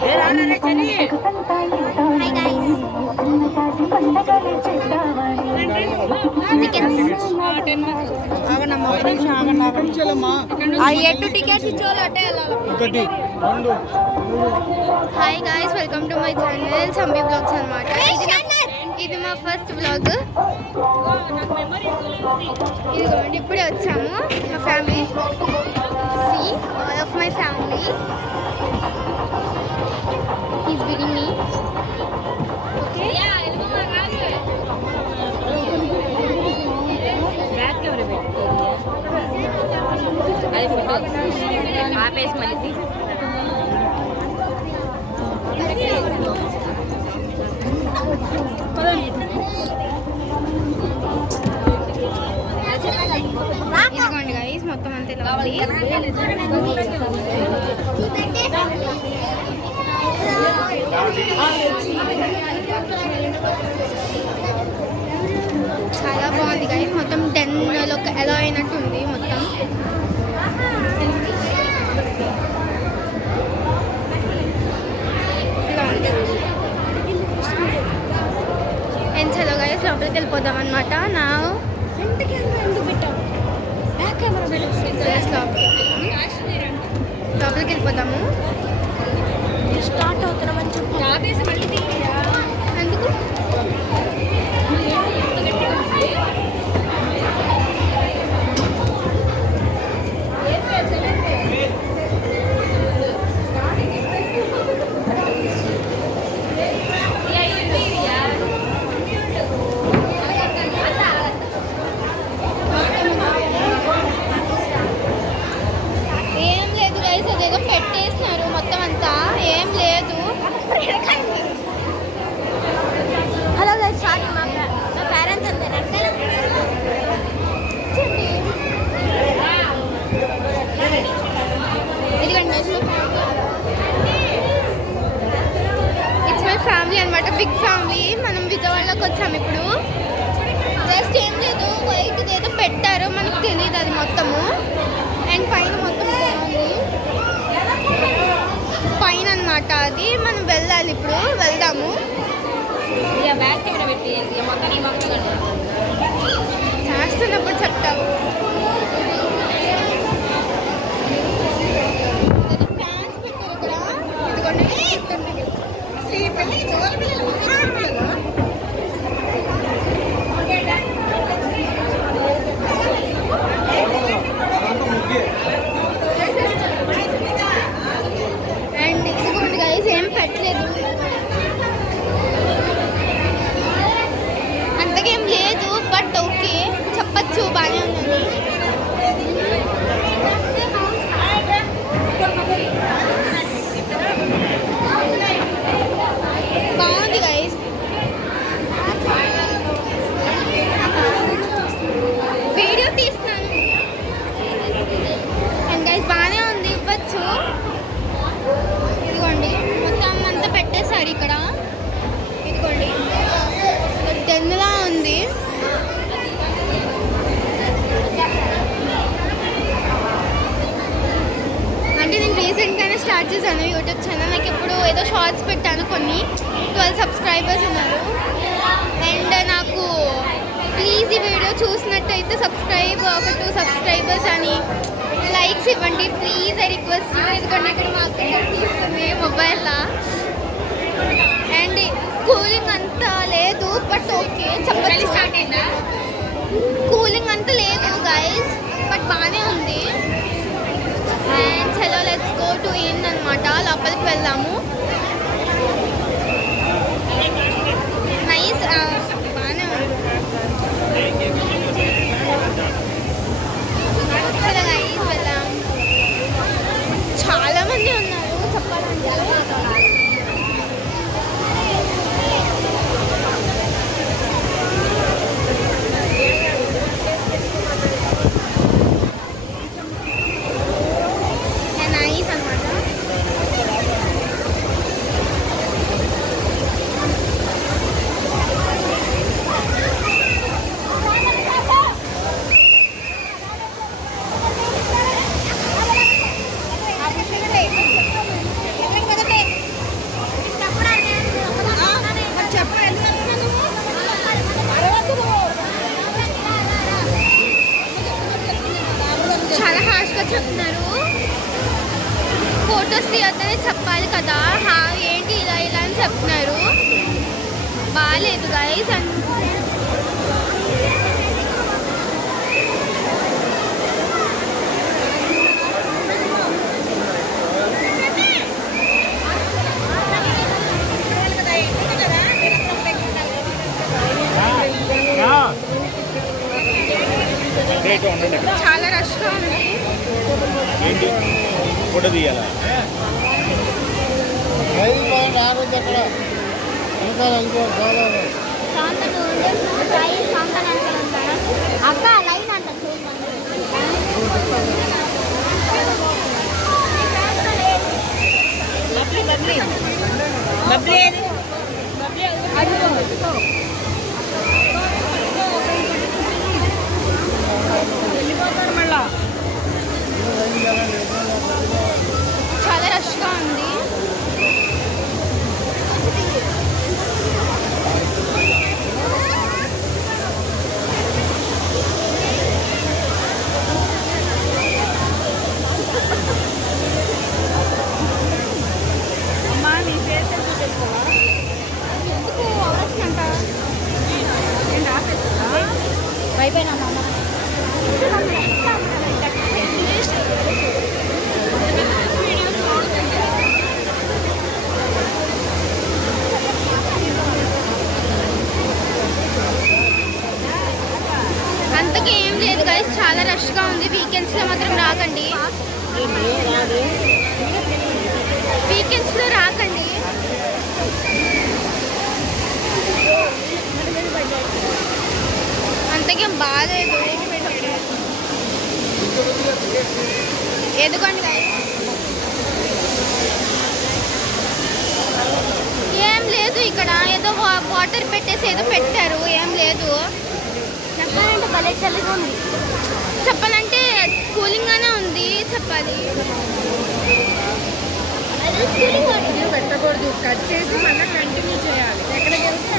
Hi guys, welcome to my channel Sambi vlogs అన్నమాట. ఇది మా ఫస్ట్ బ్లాగ్. ఇదిగోండి ఇప్పుడే వచ్చాము మా family. See all of my family is with me. Okay, ఆపేసి మళ్ళీ ఇదిగోండి గైస్, మొత్తం అంతే ఉంది. చాలా బాగుంది గైస్, మొత్తం 10లో ఎలా అయినట్టు ఉంది మొత్తం. అండ్ చలో గైస్, లోపలికి వెళ్ళిపోదాం అనమాట. నా లోపలికి వెళ్ళిపోతాము. స్టార్ట్ అవుతున్నామని చెప్పి ఎందుకు పెట్టేసినారు మొత్తం అంతా, ఏం లేదు. Hello guys, start. మా పేరెంట్స్ అంతేనంటే ఇట్స్ మై ఫ్యామిలీ అనమాట, బిగ్ ఫ్యామిలీ. మనం విజయవాడలోకి వచ్చాము ఇప్పుడు. జస్ట్ ఏం లేదు, వైట్ ఏదో పెట్టారు, మనకు తెలియదు అది మొత్తము. అండ్ పైన మొత్తం బాగుంది పైన అనమాట. అది మనం వెళ్ళాలి ఇప్పుడు, వెళ్దాము. చేస్తున్నప్పుడు చెప్తాము. ఫ్యాన్స్ పెట్టారు ఇక్కడ, ఇదిగోండి. అండ్ ఇదిగోండి గైస్, ఏం పెట్టలేదు, అంతకేం లేదు. బట్ ఓకే, చెప్పచ్చు బాగానే ఉందని. బాగుంది గైస్, వీడియో తీస్తున్నాను. అండ్ గైస్ బాగానే ఉంది, ఇవ్వచ్చు. ఇదిగోండి మొత్తం అంతా పెట్టేశారు ఇక్కడ. ఇదిగోండి డెన్నులా ఉంది. అంటే నేను రీసెంట్గానే స్టార్ట్ చేశాను యూట్యూబ్ ఛానల్. నాకు ఇప్పుడు ఏదో షార్ట్స్ పెట్టాను, కొన్ని 12 సబ్స్క్రైబర్స్ ఉన్నారు. అండ్ నాకు ప్లీజ్ ఈ వీడియో చూసినట్టయితే సబ్స్క్రైబ్, ఒక 2 సబ్స్క్రైబర్స్ అని లైక్స్ ఇవ్వండి ప్లీజ్, ఐ రిక్వెస్ట్ యూ. ఎందుకంటే ఇక్కడ మా అక్క తీస్తుంది మొబైల్లో. అండ్ కూలింగ్ అంతా లేదు, బట్ ఓకే చెప్పచ్చు. కూలింగ్ అంతా లేదు గైస్, బట్ బాగానే ఉంది. అండ్ చలో లెట్స్ గో టు ఇన్ అనమాట, లోపలికి వెళ్దాము. నైస్, బాగానే ఉంది. చలో గైస్ వెళ్దాం. చాలా మంది ఉన్నారు చెప్పాలంటే. నైస్ అనమాట. కాదు కదా, ఏంటి ఇలా ఇలా అని చెప్తున్నారు. బాగాలేదు గైస్. చాలా రష్గా ఉంది. ఫోటో తీయాలా? అక్క లైన్ అంట చాలా రష్గా ఉంది. అయిపోయినా అంతగా ఏం లేదు గైస్, చాలా రష్గా ఉంది. వీకెండ్స్లో మాత్రం రాకండి, వీకెండ్స్లో రాకండి. అంతకేం బాగాలేదు. ఎందుకండి గైస్ ఏం లేదు ఇక్కడ, ఏదో వాటర్ పెట్టేసి ఏదో పెట్టారు, ఏం లేదు. చెప్పాలంటే భలే చల్లగా ఉంది. చెప్పాలంటే కూలింగ్గానే ఉంది చెప్పాలి. పెట్టకూడదు, కట్ చేసి మళ్ళీ కంటిన్యూ చేయాలి. ఎక్కడికి వెళ్తే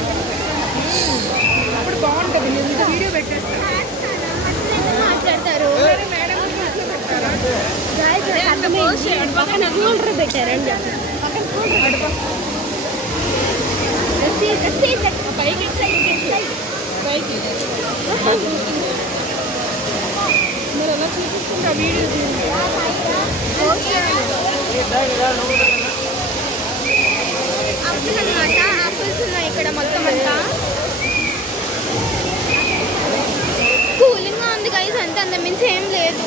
అప్పుడు బాగుంటుంది. నేను వీడియో పెట్టేస్తాను. మాట్లాడతారు పెట్టారండి. పైకి మీరు ఎలా చూపిస్తుంటే ఆ వీడియో ఆపిల్ అనమాట. ఆపిల్స్ ఉన్నాయి ఇక్కడ మొత్తం అంతా. కూలింగ్గా ఉంది గైస్, అంతే, అంత మించి ఏం లేదు.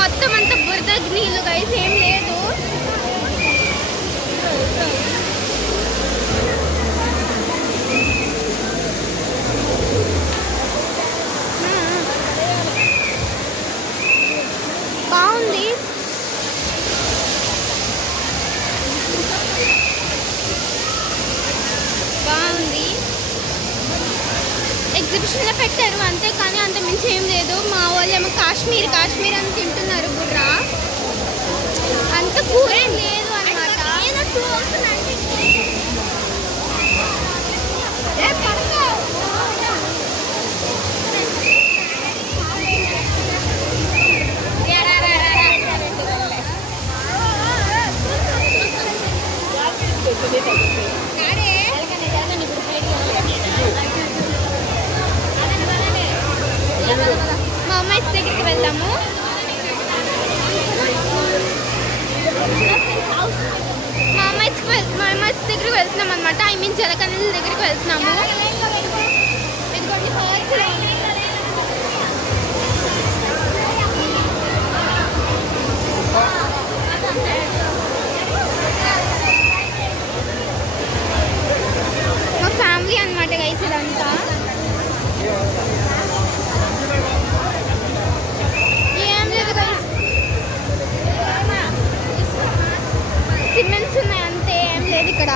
మొత్తం అంతా బురద నీళ్ళు గైస్, ఏం లేదు. బాగుంది. బాగుంది. ఎగ్జిబిషన్లో పెట్టారు అంతే, కానీ అంత మించి ఏం లేదు. మా వాళ్ళు ఏమో కాశ్మీర్ కాశ్మీర్ అని తింటున్నారు బుర్రా. అంత కూర ఏం లేదు అనమాట. మా అమ్మాయి దగ్గరికి వెళ్దాము. ఫాల్స్ దగ్గరికి వెళ్తున్నాం అనమాట. ఐ మీన్ జలకన్నెల దగ్గరికి వెళ్తున్నాము. ఇదిగోండి ఫాల్స్. మా ఫ్యామిలీ అనమాట గైస్ ఇదంతా. ఏం లేదు గైస్, సిమెంట్స్ ఉన్నాయి అంతే, ఏం లేదు ఇక్కడ.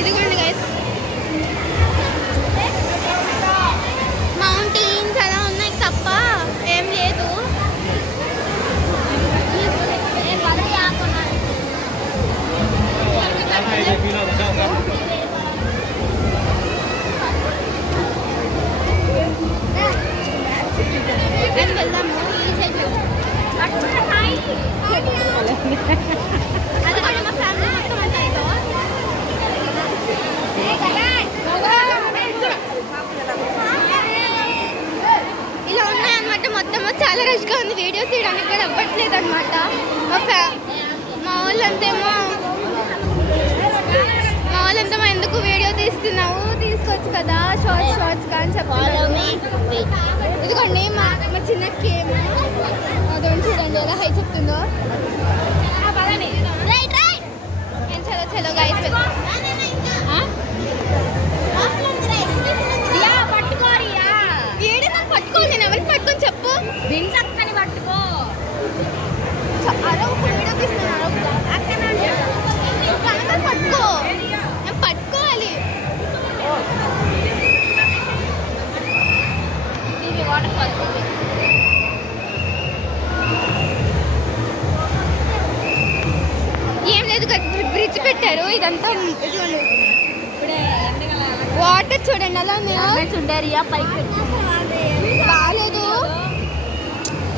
ఇదిగోండి గైస్ మౌంటైన్స్ అలా ఉన్నాయి తప్ప ఏం లేదు. వెళ్దాము ఈ సైడ్. అదిగోండి మా ఫ్యామిలీ మొత్తం అంతా ఇదో. ఇలా ఉన్నాయన్నమాట మొత్తము. చాలా రష్గా ఉంది, వీడియో తీయడానికి కూడా అవ్వట్లేదు అనమాట. మా వాళ్ళంతా ఎందుకు వీడియో తీస్తున్నావు, తీసుకోవచ్చు కదా షార్ట్స్గా అని చెప్తున్నారు. ఇదిగోండి మా చిన్న కేమ్ అదొండి, చూడండి ఎలా హై చెప్తుందో. చలో చలో గైస్ పట్టుకోవాలి. నేను ఎవరికి పట్టుకొని చెప్పు, వింటని పట్టుకో. పట్టుకో, నేను పట్టుకోవాలి. ఏం లేదు, బ్రిడ్జ్ పెట్టారు ఇదంతా. వాటర్ చూడండి అలా బాగాలేదు,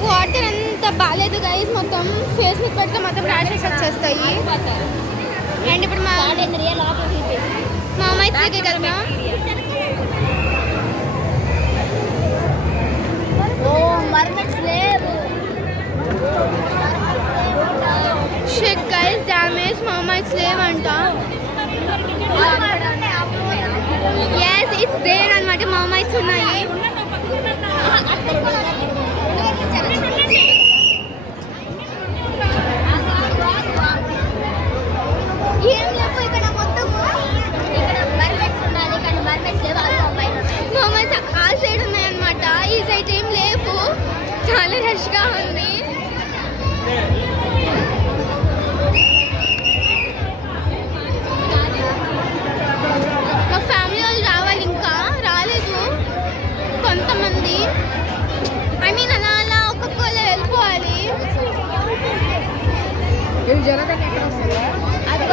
వాటర్ అంతా బాగాలేదు గైస్. మొత్తం ఫేస్ మీద పడితే మొత్తం ర్యాషెస్ వచ్చేస్తాయి. అండ్ ఇప్పుడు మా అమ్మాయి దగ్గరికి వెళ్దాం. షిట్ గైస్, డ్యామేజ్ మా అమ్మాయి స్లేవ్ అంట. ఎస్ ఇట్స్ దేర్ అనమాట. మా అమ్మాయిస్ ఉన్నాయి. ఏం లేవు ఇక్కడ మొత్తము. మా అమ్మాయిస్ ఆ సైడ్ ఉన్నాయన్నమాట, ఈ సైడ్ ఏం లేవు. చాలా రష్గా ఉంది. మా ఫ్యామిలీ వాళ్ళు రావాలి, ఇంకా రాలేదు కొంతమంది. ఐ మీన్ అలా అలా ఒక్కొక్కరు వెళ్ళిపోవాలి. జలకన్న ఎక్కడ వస్తుందా? అది